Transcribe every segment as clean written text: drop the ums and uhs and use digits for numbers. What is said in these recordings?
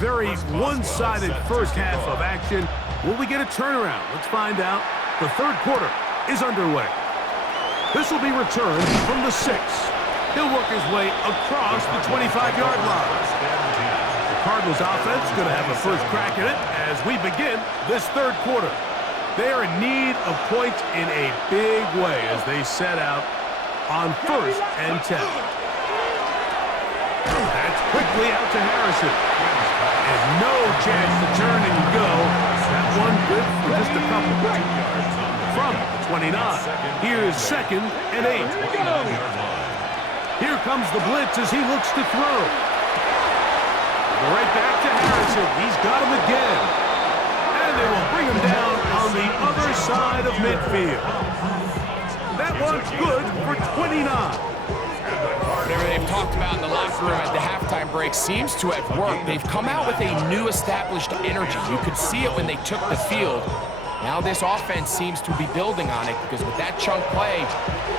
very one-sided first half of action. Will we get a turnaround? Let's find out. The third quarter is underway. This will be returned from the 6. He'll work his way across the 25-yard line. The Cardinals offense is going to have a first crack at it as we begin this third quarter. They are in need of points in a big way as they set out on 1st and 10. That's quickly out to Harrison. And no chance to turn and go. That one good for just a couple. From the 29. Here's 2nd and 8. Here comes the blitz as he looks to throw. Right back to Harrison. He's got him again. And they will bring him down on the other side of midfield. That one's good for 29. Whatever they've talked about in the locker room at the halftime break seems to have worked. They've come out with a new established energy. You could see it when they took the field. Now this offense seems to be building on it because with that chunk play,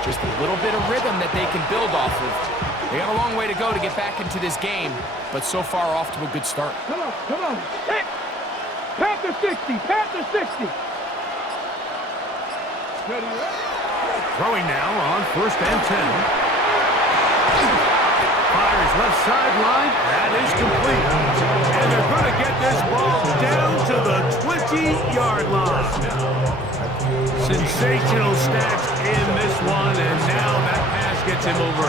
just a little bit of rhythm that they can build off of. They got a long way to go to get back into this game, but so far off to a good start. Come on. Hey, Panther 60, Panther 60. Throwing now on 1st and 10. Fires left sideline. That is complete. And they're going to get this ball down to the 20-yard line. Sensational stats in this one, and now that pass gets him over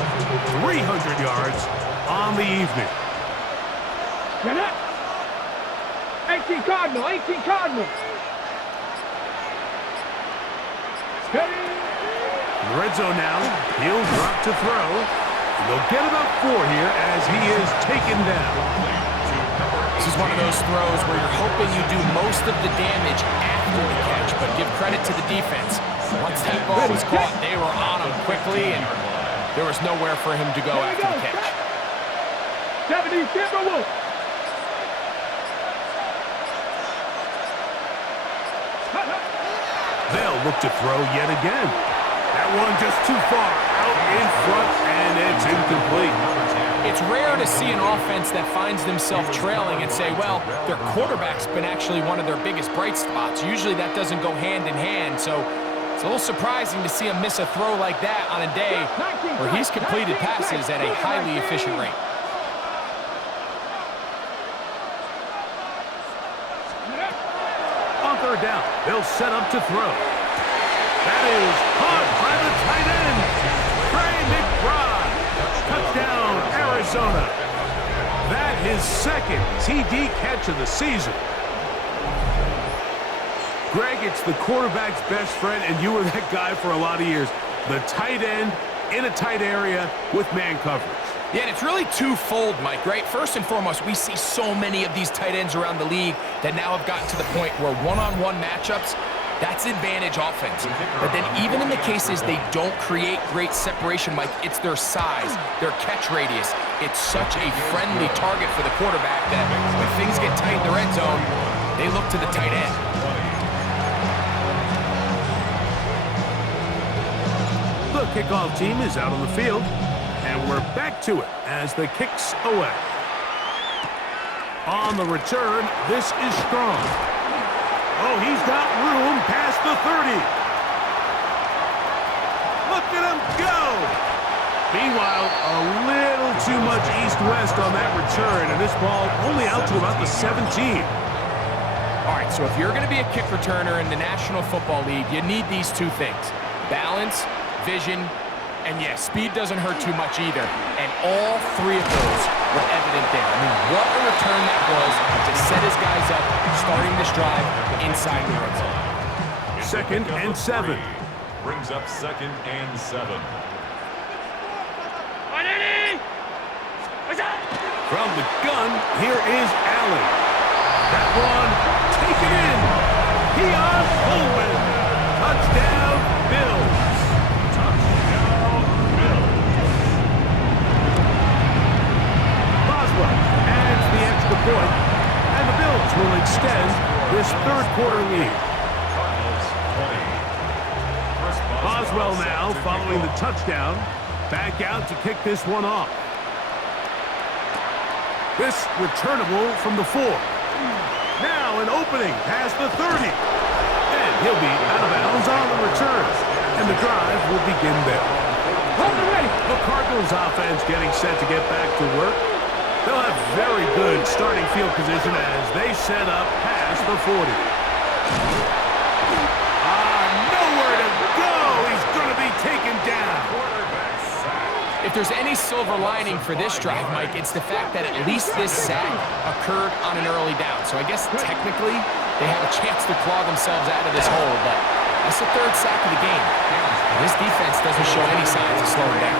300 yards on the evening. Get it. 18 Cardinal, 18 Cardinal. Steady. In the red zone now. He'll drop to throw. They'll get about 4 here as he is taken down. This is one of those throws where you're hoping you do most of the damage after the catch, but give credit to the defense. Once that ball was caught, they were on him quickly, and there was nowhere for him to go after the catch. 70 Timberwolves. They'll look to throw yet again. That one just too far out in front, and it's incomplete. It's rare to see an offense that finds themselves trailing and say, well, their quarterback's been actually one of their biggest bright spots. Usually that doesn't go hand in hand, so it's a little surprising to see him miss a throw like that on a day where he's completed passes at a highly efficient rate. On 3rd down, they'll set up to throw. That is caught by the tight end, Trey McBride. Touchdown, Arizona. That his 2nd TD catch of the season. Greg, it's the quarterback's best friend, and you were that guy for a lot of years. The tight end in a tight area with man coverage. Yeah, and it's really twofold, Mike, right? First and foremost, we see so many of these tight ends around the league that now have gotten to the point where one-on-one matchups, that's advantage offense. But then even in the cases they don't create great separation, Mike, it's their size, their catch radius. It's such a friendly target for the quarterback that when things get tight in the red zone, they look to the tight end. The kickoff team is out on the field, and we're back to it as the kick's away. On the return, this is strong. Oh, he's got room past the 30. Look at him go! Meanwhile, a little too much east-west on that return, and this ball only out to about the 17. All right, so if you're going to be a kick returner in the National Football League, you need these 2 things: balance, vision, and yes, speed doesn't hurt too much either. And all 3 of those were evident there. I mean, what a return that was to set his guys up, starting this drive inside the red zone. 2nd and 7. Brings up 2nd and 7. From the gun, here is Allen. That one taken in. Keon Coleman. Touchdown, Bills. Boswell adds the extra point, and the Bills will extend this third quarter lead. Boswell now following the touchdown. Back out to kick this one off. This returnable from the 4. Now an opening past the 30. And he'll be out of bounds on the return. And the drive will begin there. The Cardinals offense getting set to get back to work. They'll have very good starting field position as they set up past the 40. Nowhere to go. He's going to be taken down. If there's any silver lining for this drive, Mike, it's the fact that at least this sack occurred on an early down. So I guess technically they have a chance to claw themselves out of this hole, but that's the 3rd sack of the game. This defense doesn't show any signs of slowing down.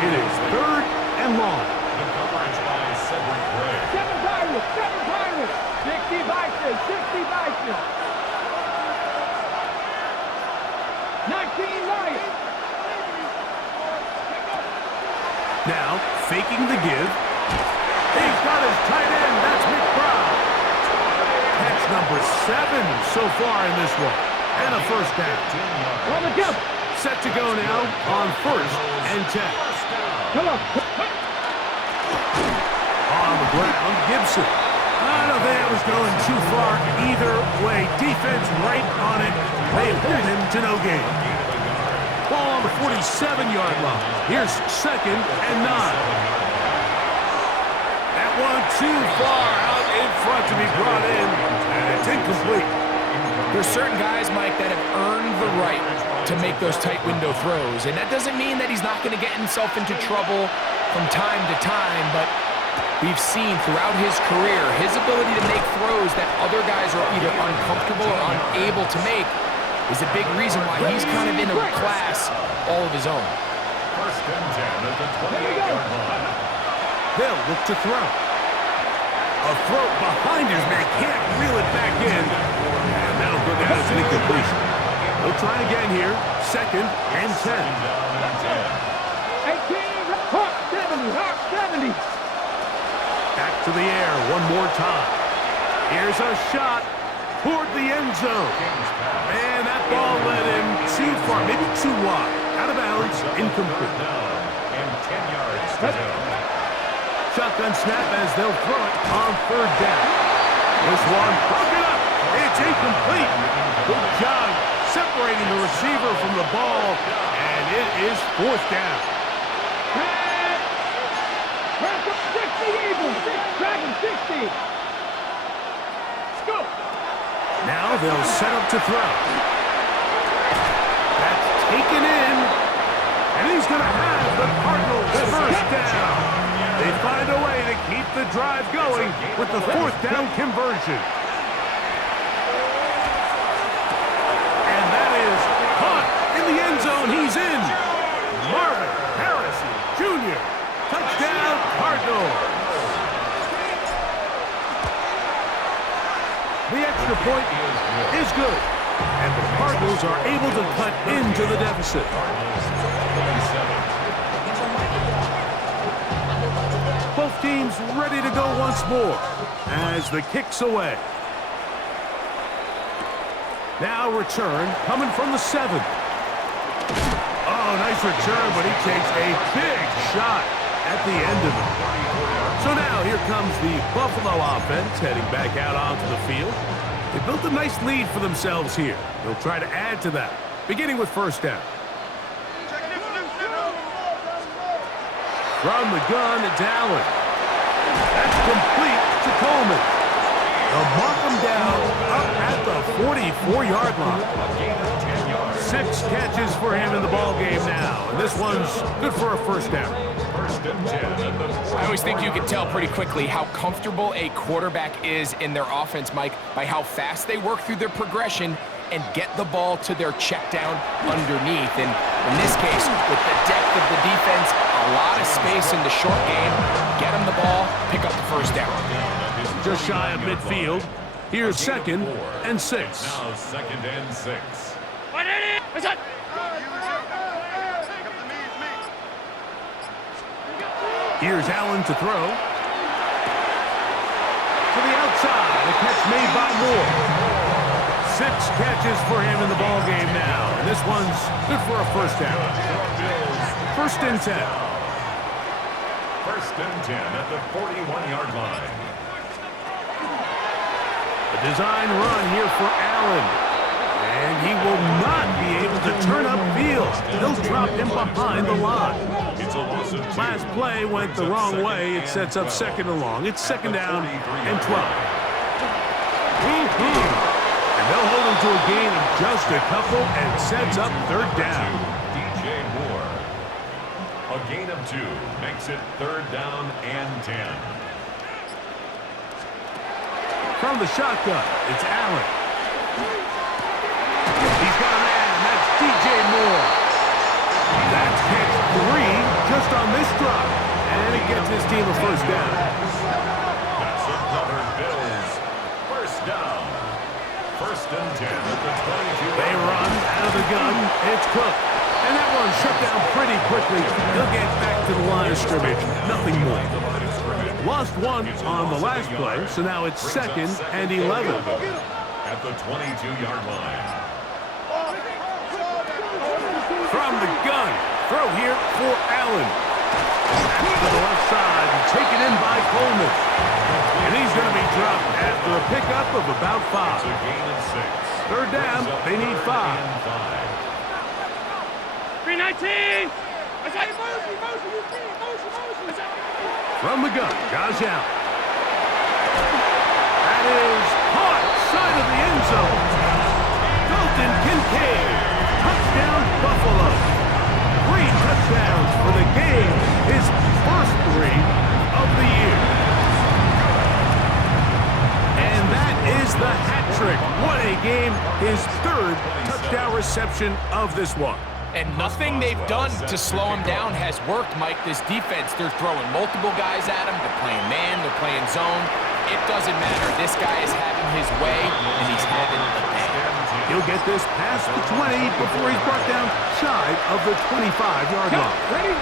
It is 3rd and long. The coverage by Cedric Gray. 7 Pirates, 60 Bison, 60 Bison. 19 Lions. Now, faking the give. He's got his tight end. That's McBride. Catch number 7 so far in this one. And a first down. On the jump. Set to go now on 1st and 10. Come on. On the ground, Gibson. I don't think that was going too far either way. Defense right on it. They hold him to no gain. Ball on the 47-yard line. Here's 2nd and 9. That one too far out in front to be brought in. And it's incomplete. There's certain guys, Mike, that have earned the right to make those tight window throws. And that doesn't mean that he's not going to get himself into trouble from time to time, but we've seen throughout his career his ability to make throws that other guys are either uncomfortable or unable to make is a big reason why he's kind of in a class all of his own. 1st and 10 at the 28-yard line. They'll look to throw. A throw behind his man, can't reel it back in. And that'll go down as an incompletion. We'll try again here. 2nd and 10. 18, Hawk 70, Hawk 70. Back to the air one more time. Here's a shot toward the end zone. And that ball led him too far, maybe too wide. Out of bounds, incomplete. And 10 yards to go. Shotgun snap as they'll throw it on 3rd down. This one broken up. It's incomplete. Good job separating the receiver from the ball, and it is 4th down. 60 Eagles, Dragon 60. Let's go. Now they'll set up to throw. That's taken in, and he's going to have the Cardinals' 1st down. They find a way to keep the drive going with the 4th down conversion. And that is caught in the end zone. He's in. Marvin Harrison Jr. Touchdown, Cardinals. The extra point is good. And the Cardinals are able to cut into the deficit. Both teams ready to go once more as the kick's away. Now return coming from the 7. Oh, nice return, but he takes a big shot at the end of it. So now here comes the Buffalo offense heading back out onto the field. They built a nice lead for themselves here. They'll try to add to that, beginning with 1st down. From the gun, it's Allen. That's complete to Coleman. They'll mark him down up at the 44-yard line. 6 catches for him in the ballgame now. And this one's good for a 1st down. 1st and 10. I always think you can tell pretty quickly how comfortable a quarterback is in their offense, Mike, by how fast they work through their progression and get the ball to their check down underneath. And in this case, with the depth of the defense, a lot of space in the short game, get them the ball, pick up the 1st down. Just shy of midfield. Here's 2nd and 6. Now 2nd and 6. Here's Allen to throw. To the outside, a catch made by Moore. 6 catches for him in the ballgame now. And this one's good for a 1st down. 1st and 10. First and 10 at the 41-yard line. A design run here for Allen. And he will not be able to turn upfield. They'll drop him behind the line. It's a loss of 2. Last play went the wrong way. It sets up second and long. It's second down and 12. And they'll hold him to a gain of just a couple and sets up third down. DJ Moore. A gain of 2 makes it third down and 10. From the shotgun, it's Allen. He's got a man. That's DJ Moore. That's catch 3 just on this drop. And it gets his team a first down. That's another Bills. First down. First and 10 at the 22. They run out of the gun. It's Cook. And that one shut down pretty quickly. He'll get back to the line of scrimmage. Nothing more. Lost one on the last play, so now it's second and 11. At the 22-yard line. From the gun, throw here for Allen. Back to the left side, taken in by Coleman. And he's going to be dropped after a pickup of about 5. It's a gain of 6. Third down, they need 5. 319! From the gun, Josh Allen. That is caught side of the end zone. Dalton Kincaid. Touchdown, Buffalo. 3 touchdowns for the game. His first 3 of the year. And that is the hat trick. What a game. His 3rd touchdown reception of this one. And nothing they've done to slow him down has worked, Mike. This defense, they're throwing multiple guys at him. They're playing man, they're playing zone. It doesn't matter. This guy is having his way, and he's having a day. He'll get this past the 20 before he's brought down shy of the 25-yard line. Ready?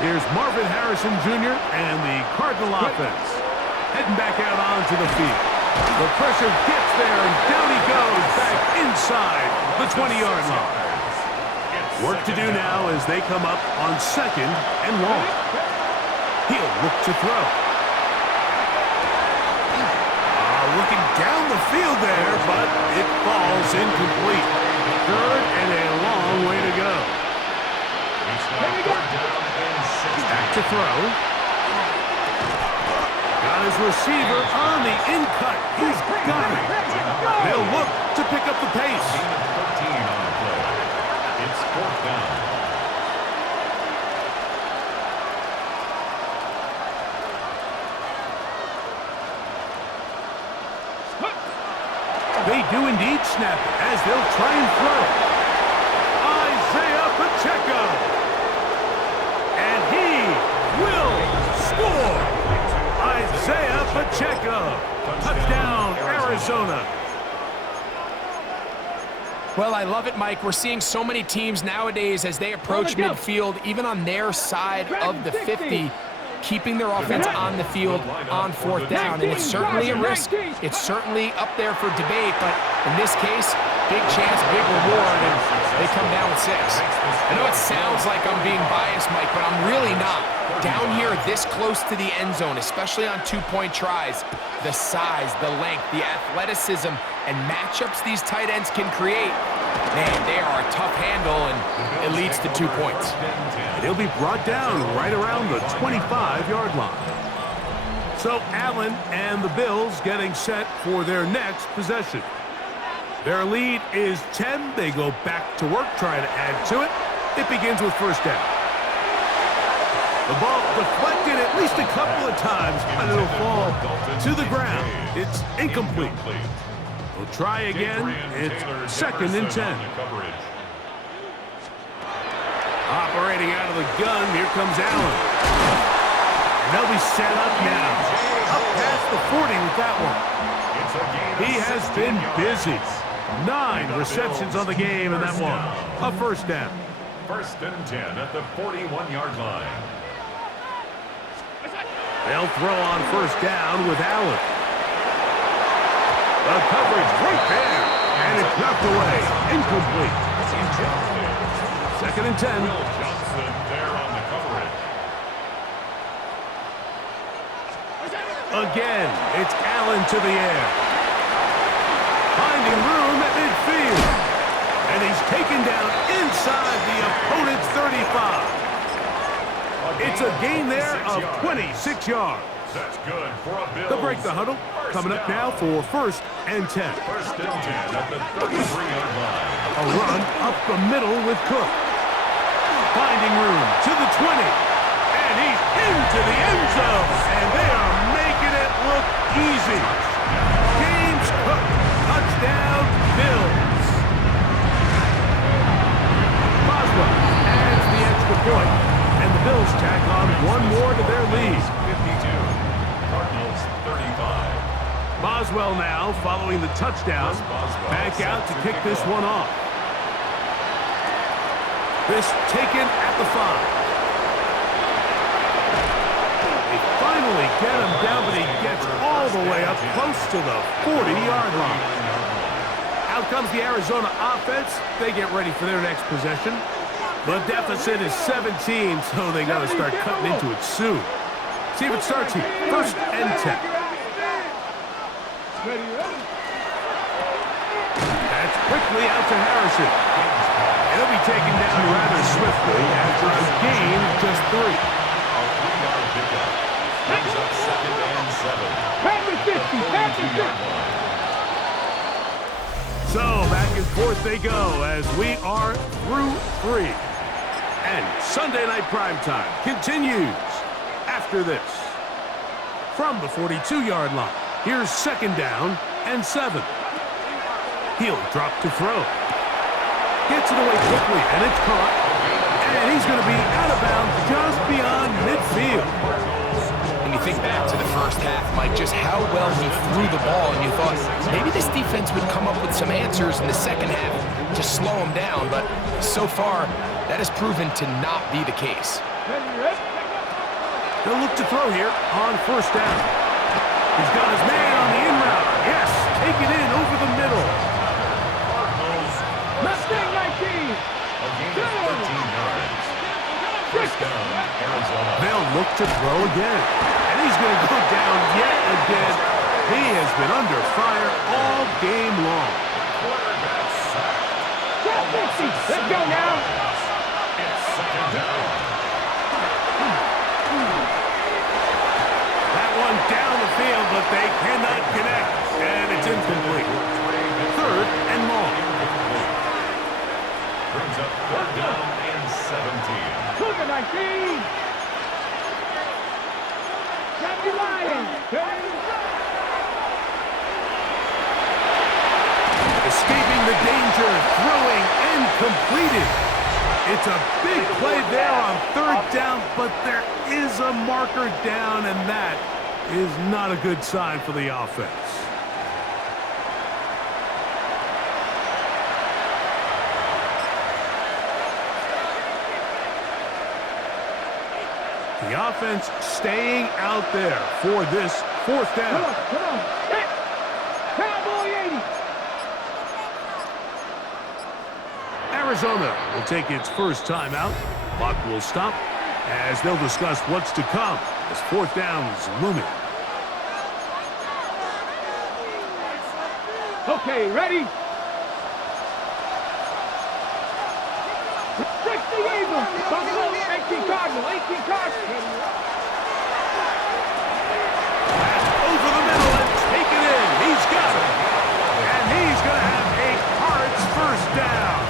Here's Marvin Harrison Jr. and the Cardinal offense. Heading back out onto the field. The pressure gets there, and down he goes back inside the 20-yard line. Work to do now as they come up on second and long. He'll look to throw. Looking down the field there, but it falls incomplete. Third and a long way to go. Back to throw. Got his receiver on the in-cut. He's got it. They'll look to pick up the pace. It's fourth down. They do indeed snap it as they'll try and throw. Isaiah Pacheco. And he will score. Isaiah Pacheco. Touchdown, Arizona. Well, I love it, Mike. We're seeing so many teams nowadays as they approach midfield, even on their side of the 50, keeping their offense on the field on fourth down. And it's certainly a risk. It's certainly up there for debate, but in this case, big chance, big reward, and they come down with 6. I know it sounds like I'm being biased, Mike, but I'm really not. Down here this close to the end zone, especially on 2-point tries, the size, the length, the athleticism, and matchups these tight ends can create, man, they are a tough handle, and it leads to 2 points. And he'll be brought down right around the 25-yard line. So Allen and the Bills getting set for their next possession. Their lead is 10. They go back to work, trying to add to it. It begins with first down. The ball deflected at least a couple of times, but it'll fall to the ground. It's incomplete. We'll try again. It's second and 10. Operating out of the gun, here comes Allen. And they'll be set up now. Up past the 40 with that one. He has been busy. 9 receptions on the game in that one. A first down. First and 10 at the 41-yard line. They'll throw on first down with Allen. The coverage right there. And it's knocked away. Incomplete. Second and 10. Will Johnson there on the coverage. Again, it's Allen to the air. Finding room at midfield. And he's taken down inside the opponent's 35. It's a gain there of 26 yards. That's good for a Bills. They'll break the huddle. Coming up now for 1st and 10. 1st and 10 at the 33-yard line. A run up the middle with Cook. Finding room to the 20. And he's into the end zone. And they are making it look easy. James Cook, touchdown, Bills. Boswell adds the extra point. And the Bills tack on one more to their lead. 52. Cardinals 35. Boswell now following the touchdown. Back out to kick this one off. This taken at the 5. They finally get him down, but he gets all the way up close to the 40-yard line. Out comes the Arizona offense. They get ready for their next possession. The deficit is 17, so they got to start cutting into it soon. See if it starts here. 1st and 10. That's quickly out to Harrison. He'll be taken down rather swiftly after a gain of just 3. A 3-yard pickup. Brings up 2nd and 7. Pass the 50. Pass the 50. So back and forth they go as we are through 3. And Sunday Night Primetime continues after this. From the 42-yard line, here's 2nd down and 7. He'll drop to throw. Gets it away quickly, and it's caught. And he's going to be out of bounds just beyond midfield. When you think back to the first half, Mike, just how well he threw the ball, and you thought maybe this defense would come up with some answers in the second half to slow him down, but so far, that has proven to not be the case. They'll look to throw here on 1st down. He's got his man on the in route. Yes, take it in over the middle. Mustang 19. A gain of 13 yards. 1st down, Arizona. They'll look to throw again. And he's going to go down yet again. He has been under fire all game long. Quarterback sacked. Top 50. Let's go now. It's 2nd down. That one down the field, but they cannot connect. And it's incomplete. 3rd and long. Brings up 3rd down and 17. Cougar 19. Johnny Ryan. Escaping the danger, throwing and completed. It's a big play there on 3rd down, but there is a marker down, and that is not a good sign for the offense. The offense staying out there for this 4th down. Come on. Hit. Cowboy 80. Arizona will take its first timeout. Clock will stop as they'll discuss what's to come as 4th down is looming. Okay, ready? 60 Abrams. Buffalo, 18 Cardinal. 18 Cardinal. That's over the middle and taken in. He's got it. And he's going to have a Cards 1st down.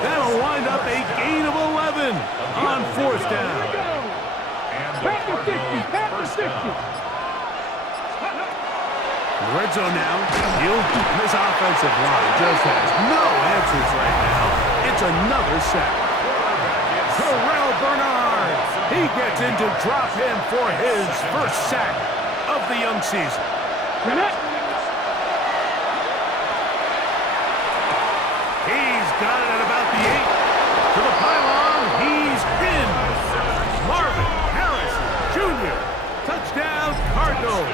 That'll wind up a gain of 11 on 4th down. Pass the 50. Pass the 50. Red zone now. This offensive line just has no answers right now. It's another sack. Terrell Bernard. He gets in to drop him for his first sack of the young season. He's got it at about the 8. To the pylon. He's in. Marvin Harrison Jr. Touchdown, Cardinals.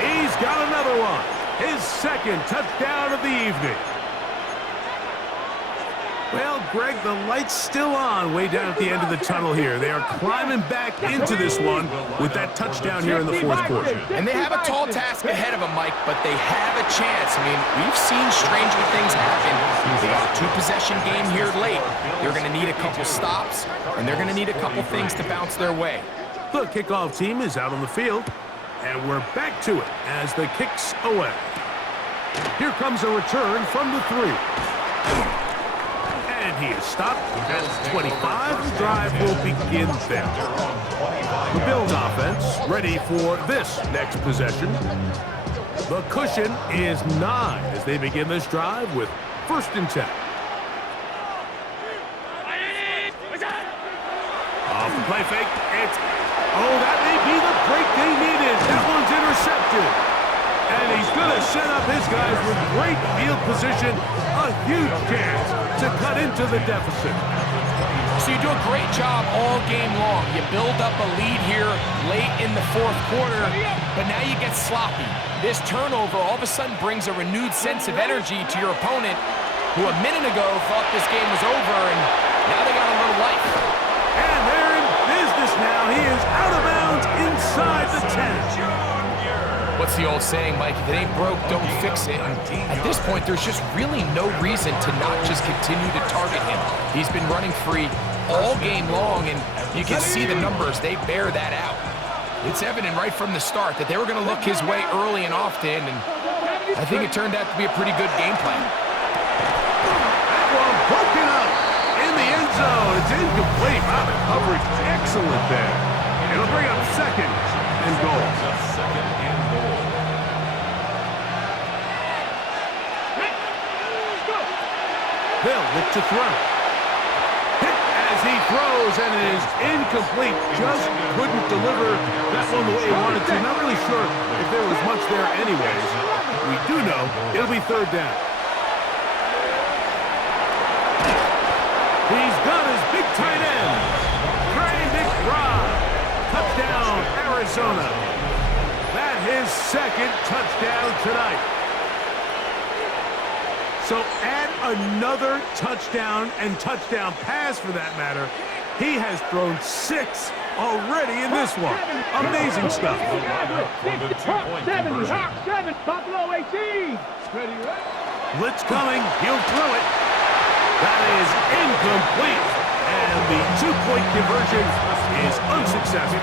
He's got another one. His 2nd touchdown of the evening. Well, Greg, the light's still on way down at the end of the tunnel here. They are climbing back into this one with that touchdown here in the fourth quarter. And they have a tall task ahead of them, Mike, but they have a chance. I mean, we've seen stranger things happen. They got a two-possession game here late. They're going to need a couple stops, and they're going to need a couple things to bounce their way. The kickoff team is out on the field, and we're back to it as the kick's away. Here comes a return from the 3. And he is stopped at 25. The drive will begin there. The Bills offense ready for this next possession. The cushion is 9 as they begin this drive with 1st and 10. Off the play fake. That may be the break they needed. That one's intercepted. And he's going to set up his guys with great field position. A huge chance to cut into the deficit. So you do a great job all game long. You build up a lead here late in the fourth quarter, but now you get sloppy. This turnover all of a sudden brings a renewed sense of energy to your opponent, who a minute ago thought this game was over, and now they got a little life. And they're in business now. He is out of bounds inside the 10. What's the old saying, Mike? If it ain't broke, don't fix it. And at this point, there's just really no reason to not just continue to target him. He's been running free all game long, and you can see the numbers. They bear that out. It's evident right from the start that they were going to look his way early and often, and I think it turned out to be a pretty good game plan. That one broken up in the end zone. It's incomplete. Wow, the coverage excellent there. It'll bring up 2nd and goal. They'll look to throw. Hit as he throws, and it is incomplete. Just couldn't deliver that one the way he wanted to. Not really sure if there was much there anyways. We do know it'll be 3rd down. He's got his big tight end. Trey McBride. Touchdown, Arizona. That his 2nd touchdown tonight. So add another touchdown and touchdown pass for that matter. He has thrown 6 already in this one. Amazing stuff. 7, Buffalo 18. Ready, right? Blitz coming. He'll throw it. That is incomplete. And the 2-point conversion is unsuccessful.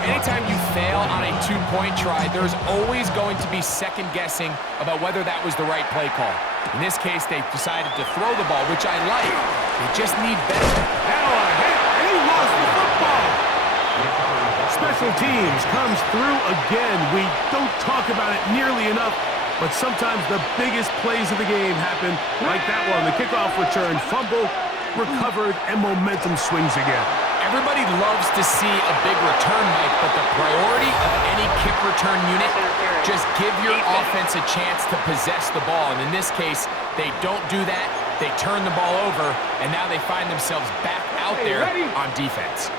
Anytime you fail on a 2-point try, there's always going to be second guessing about whether that was the right play call. In this case, they decided to throw the ball, which I like. They just need better. Now a hit, and he lost the football. Special teams comes through again. We don't talk about it nearly enough, but sometimes the biggest plays of the game happen like that one. The kickoff return, fumble, recovered, and momentum swings again. Everybody loves to see a big return, Mike, but the priority of any kick return unit, just give your offense a chance to possess the ball. And in this case, they don't do that. They turn the ball over, and now they find themselves back out there on defense.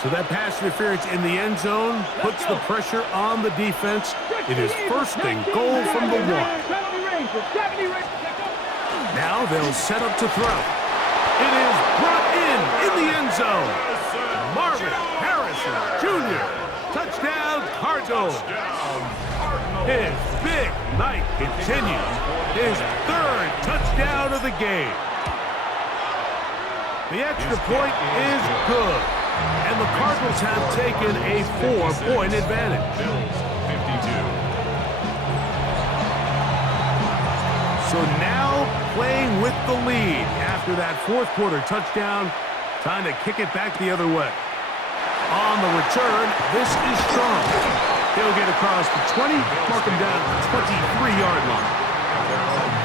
So that pass interference in the end zone puts the pressure on the defense. It is 1st and goal from the 1. Now they'll set up to throw. It is brought in the end zone. Marvin Harrison Jr. Touchdown, Cardinals. His big night continues. His 3rd touchdown of the game. The extra point is good. And the Cardinals have taken a 4-point advantage. So now playing with the lead after that 4th quarter touchdown. Time to kick it back the other way. On the return, this is strong. He'll get across the 20, mark him down at the 23-yard line.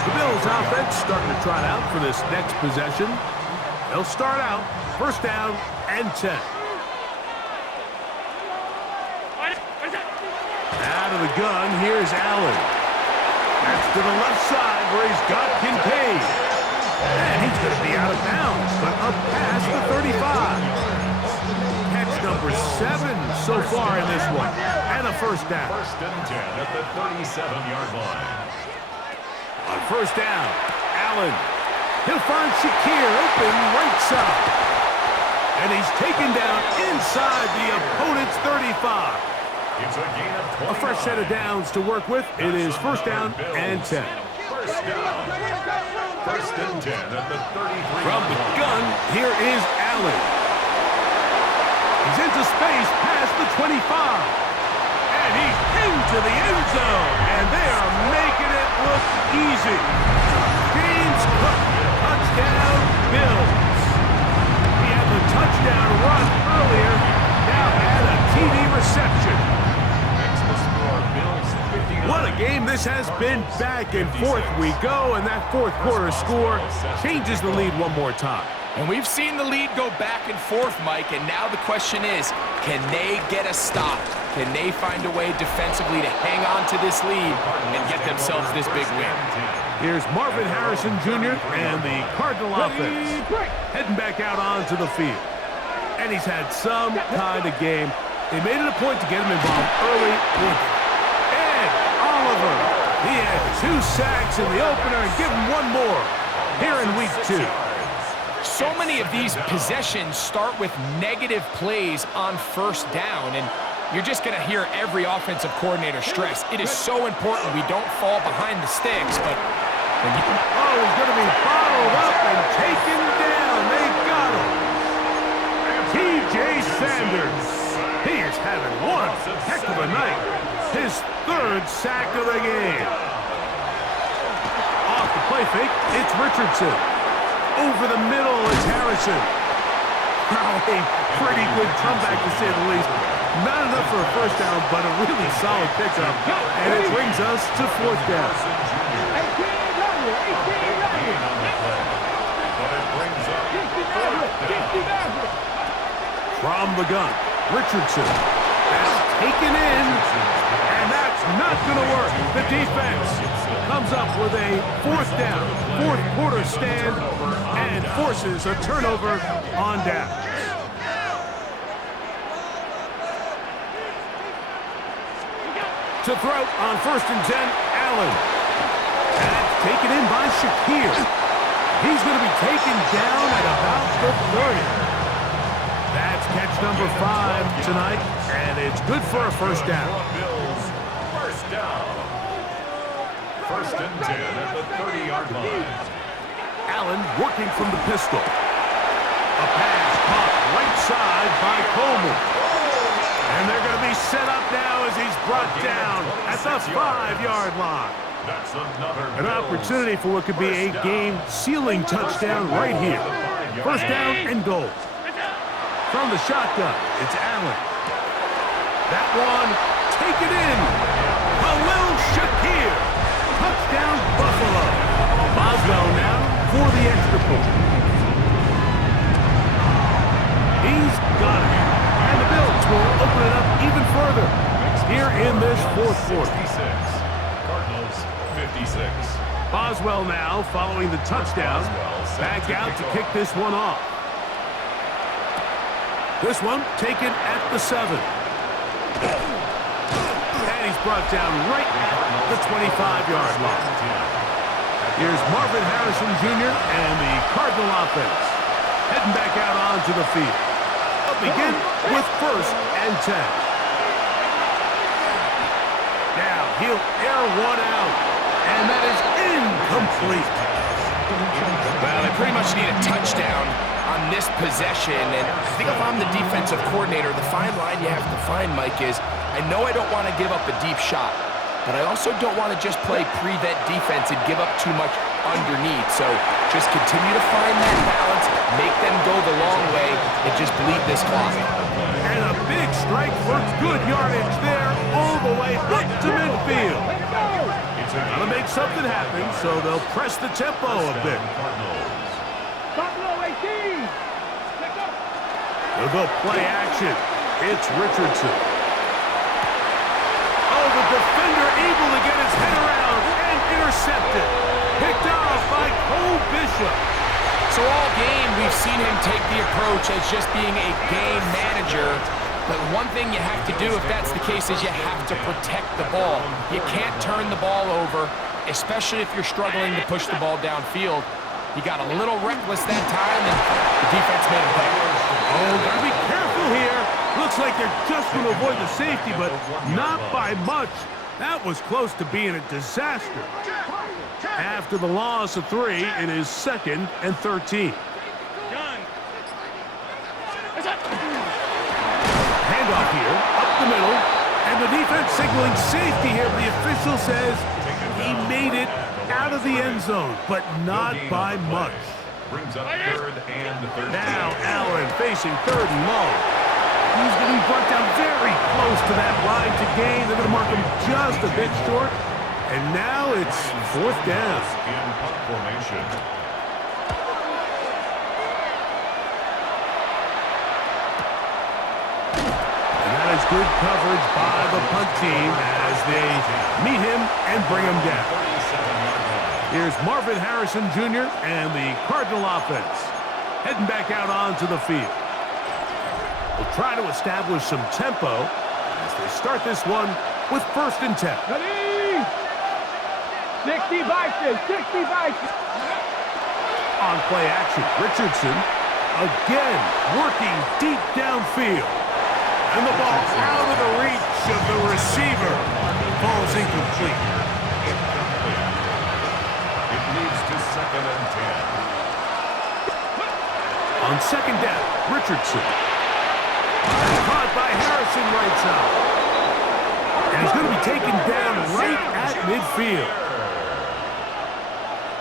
The Bills offense starting to trot out for this next possession. They'll start out 1st down and 10. Out of the gun, here's Allen. That's to the left side where he's got Kincaid. And he's going to be out of bounds, but up past the 35. Catch number 7 so far in this one. And a 1st down. 1st and 10 at the 37-yard line. On 1st down, Allen. He'll find Shakir open right side. And he's taken down inside the opponent's 35. It's a gain of 29. A fresh set of downs to work with. It is first down and 10. First down. First and 10 at the 33. From the gun, here is Allen. He's into space past the 25. And he's into the end zone. And they are making it look easy. James Cook, touchdown, Bills. He had the touchdown run earlier. Now had a TD reception. Makes the score Bills 59. What a game this has been. Back and forth we go, and that fourth quarter score changes the lead one more time. And we've seen the lead go back and forth, Mike, and now the question is, can they get a stop? Can they find a way defensively to hang on to this lead and get themselves this big win? Here's Marvin Harrison Jr. and the Cardinal offense heading back out onto the field. And he's had some kind of game. They made it a point to get him involved early. Ed Oliver, he had 2 sacks in the opener and give him 1 more here in week 2. So many of these possessions start with negative plays on first down, and you're just going to hear every offensive coordinator stress. It is so important we don't fall behind the sticks, but when you... Oh, he's going to be bottled up and taken down. They got him. T.J. Sanders. He is having one heck of a night. His 3rd sack of the game. Off the play fake, it's Richardson. Over the middle, it's Harrison. Wow, a pretty good comeback to say the least. Not enough for a first down, but a really solid pickup. And it brings us to 4th down. 18 But it brings up From the gun, Richardson. That's taken in, and that's not going to work. The defense comes up with a 4th down, 4th quarter stand, and forces a turnover on down. To throw on 1st and 10, Allen. And that's taken in by Shakir. He's going to be taken down at about the 30. That's catch number 5 tonight, and it's good for a first down. Bills first down. First and 10 at the 30-yard line. Allen working from the pistol. A pass caught right side by Coleman. And they're going to be set up now as he's brought down at the 5-yard line. That's another An opportunity for what could be a game-sealing touchdown right here. First down and goal. From the shotgun, it's Allen. That one taken in. Khalil Shakir. Touchdown, Buffalo. Boswell now for the extra point. He's got it. And the Bills will open it up even further here in this 4th quarter. 56. Cardinals 56. Boswell now following the touchdown. Back out to kick this one off. This one taken at the 7. And he's brought down right at the 25-yard line. Here's Marvin Harrison Jr. and the Cardinal offense heading back out onto the field. They'll begin with 1st and 10. Now he'll air one out, and that is incomplete. Well, they pretty much need a touchdown on this possession, and I think if I'm the defensive coordinator, the fine line you have to find, Mike, is I know I don't want to give up a deep shot, but I also don't want to just play prevent defense and give up too much underneath. So just continue to find that balance, make them go the long way, and just bleed this clock. And a big strike for good yardage there all the way up to midfield. Got to make something happen, so they'll press the tempo a bit. Buffalo 18. They'll go play action. It's Richardson. Oh, the defender able to get his head around and intercepted. Picked off by Cole Bishop. So all game, we've seen him take the approach as just being a game manager. But one thing you have to do if that's the case is you have to protect the ball. You can't turn the ball over, especially if you're struggling to push the ball downfield. He got a little reckless that time, and the defense made him pay. Oh, gotta be careful here. Looks like they're just going to avoid the safety, but not by much. That was close to being a disaster. After the loss of 3, it is 2nd and 13. Handoff here, up the middle, and the defense signaling safety here. The official says he made it out of the end zone, but not by much. Brings up 3rd and 13. Now Allen facing 3rd and long. He's going to be brought down very close to that line to gain. They're going to mark him just a bit short. And now it's 4th down. In punt formation. And that is good coverage by the punt team as they meet him and bring him down. 37-yard line. Here's Marvin Harrison Jr. and the Cardinal offense heading back out onto the field. They'll try to establish some tempo as they start this one with 1st and 10. Ready? 60 Vikings, 60 Vikings. On play action, Richardson again working deep downfield. And the ball out of the reach of the receiver. Falls incomplete. It leads to 2nd and 10. On 2nd down, Richardson. And caught by Harrison right side. And he's going to be taken down right at midfield.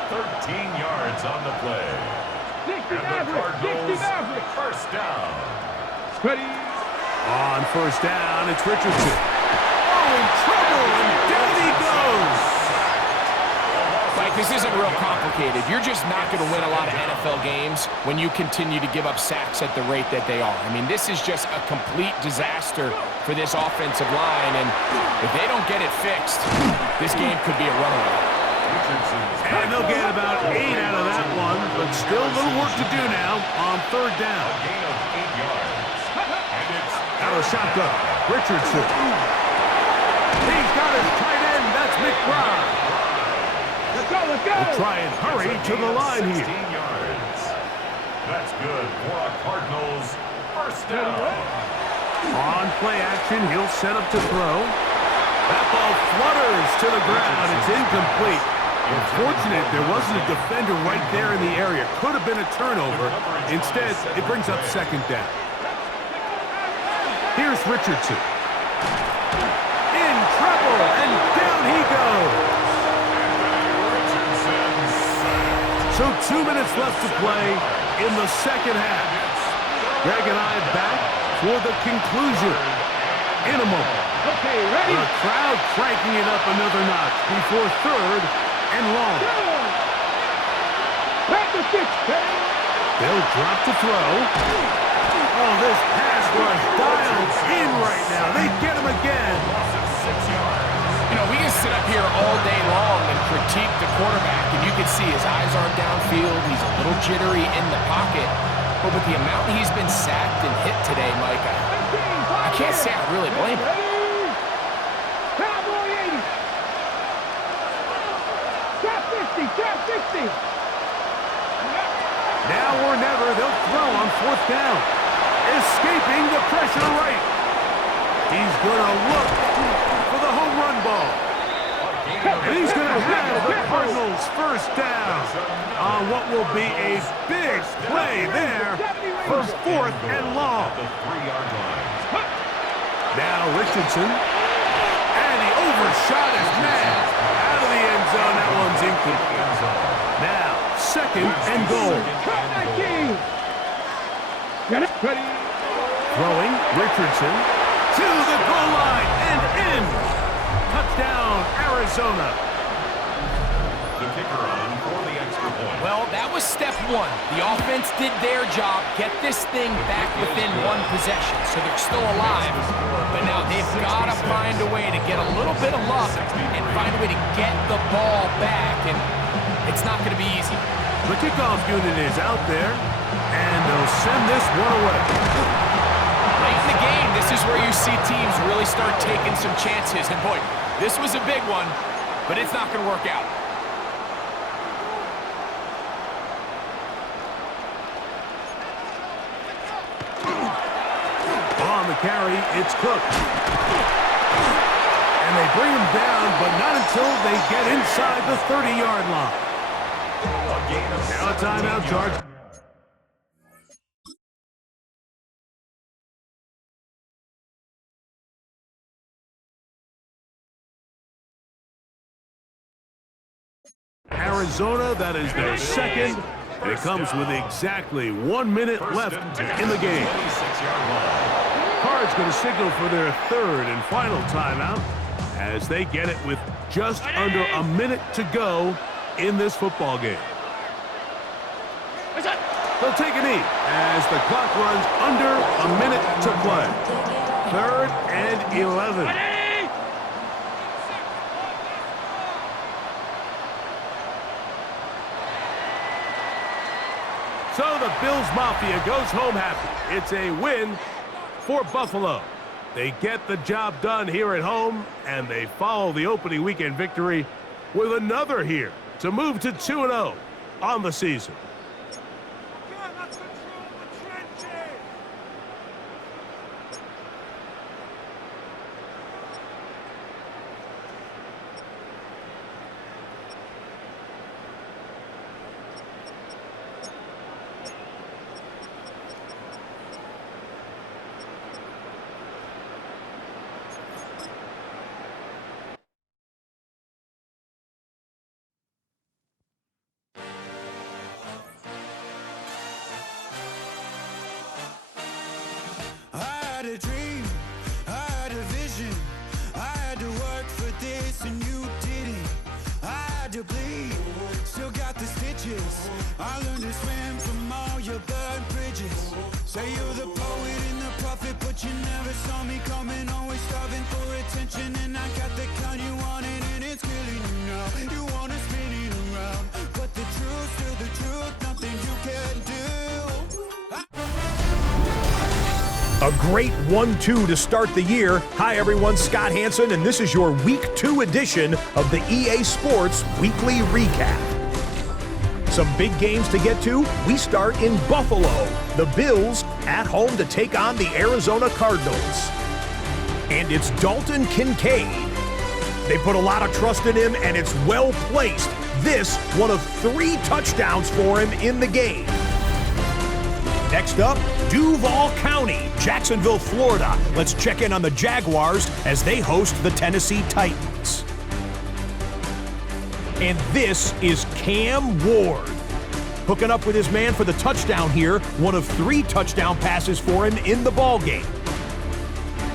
13 yards on the play. 60 And the Maverick, 60 Cardinals, Maverick. 1st down. Ready? On 1st down, it's Richardson. Oh, in trouble, and down he goes. Mike, this isn't real complicated. You're just not going to win a lot of NFL games when you continue to give up sacks at the rate that they are. I mean, this is just a complete disaster for this offensive line, and if they don't get it fixed, this game could be a runaway. And they'll get about 8 out of that one, but still a little work to do now on 3rd down. Gain of 8 yards. And it's Out of shotgun, Richardson. He's got his tight end, that's McBride. Let's go, let's go. We'll try and hurry to the line 16 here. yards. That's good for a Cardinals 1st down. On play action, he'll set up to throw. That ball flutters to the ground. It's incomplete. Unfortunate, there wasn't a defender right there in the area. Could have been a turnover. Instead, it brings up 2nd down. Here's Richardson. In trouble, and down he goes. So 2 minutes left to play in the 2nd half. Greg and I back for the conclusion in a moment. Okay, ready? The crowd cranking it up another notch before 3rd and long. Back to 6. They'll drop to throw. Oh, this pass rush dialed in right now. They get him again. You know, we can sit up here all day long and critique the quarterback, and you can see his eyes aren't downfield. He's a little jittery in the pocket. But with the amount he's been sacked and hit today, Mike, I can't say I really blame him. Cowboy 80. Trap 50, trap 50. Now or never, they'll throw on 4th down. Escaping the pressure right. He's going to look for the home run ball. And he's going to have the Cardinals 1st down on what will be a big play there for 4th and long. The 3-yard line. Now Richardson. And he overshot his man. Out of the end zone. That one's incomplete. Now, 2nd and goal. Get it? Ready? Throwing, Richardson to the goal line and in. Touchdown, Arizona. The kicker on for the extra point. Well, that was step 1. The offense did their job, get this thing back within 1 possession, so they're still alive. But now they've got to find a way to get a little bit of luck and find a way to get the ball back, and it's not going to be easy. The kickoff unit is out there, and they'll send this one away. Late in the game, this is where you see teams really start taking some chances. And boy, this was a big one, but it's not going to work out. carry. It's Cook. And they bring him down, but not until they get inside the 30-yard line. Now a timeout charge. Arizona, that is their second, and it comes with exactly 1 minute left in the game. Cards going to signal for their third and final timeout as they get it with just under a minute to go in this football game. They'll take a knee as the clock runs under a minute to play. 3rd and 11. So the Bills Mafia goes home happy. It's a win for Buffalo. They get the job done here at home, and they follow the opening weekend victory with another here to move to 2-0 on the season. I had a dream, I had a vision, I had to work for this and you didn't. I had to bleed, still got the stitches. I learned to swim from all your burned bridges. Say you're the poet and the prophet, but you never saw me coming. Always starving for attention, and I got the kind you wanted, and it's killing you now. You wanna spin it around, but the truth's still the truth. Nothing you can do. A great 1-2 to start the year. Hi everyone, Scott Hansen, and this is your Week 2 edition of the EA Sports Weekly Recap. Some big games to get to. We start in Buffalo. The Bills at home to take on the Arizona Cardinals. And it's Dalton Kincaid. They put a lot of trust in him, and it's well placed. This, one of 3 touchdowns for him in the game. Next up, Duval County, Jacksonville, Florida. Let's check in on the Jaguars as they host the Tennessee Titans. And this is Cam Ward. Hooking up with his man for the touchdown here, one of 3 touchdown passes for him in the ballgame.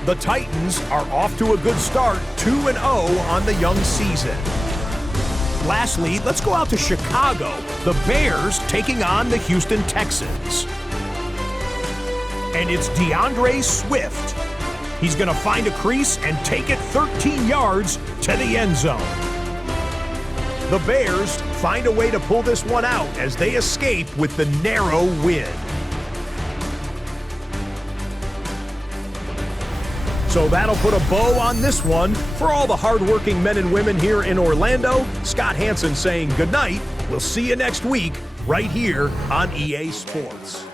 The Titans are off to a good start, 2-0 on the young season. Lastly, let's go out to Chicago. The Bears taking on the Houston Texans. And it's DeAndre Swift. He's going to find a crease and take it 13 yards to the end zone. The Bears find a way to pull this one out as they escape with the narrow win. So that'll put a bow on this one. For all the hardworking men and women here in Orlando, Scott Hansen saying goodnight. We'll see you next week right here on EA Sports.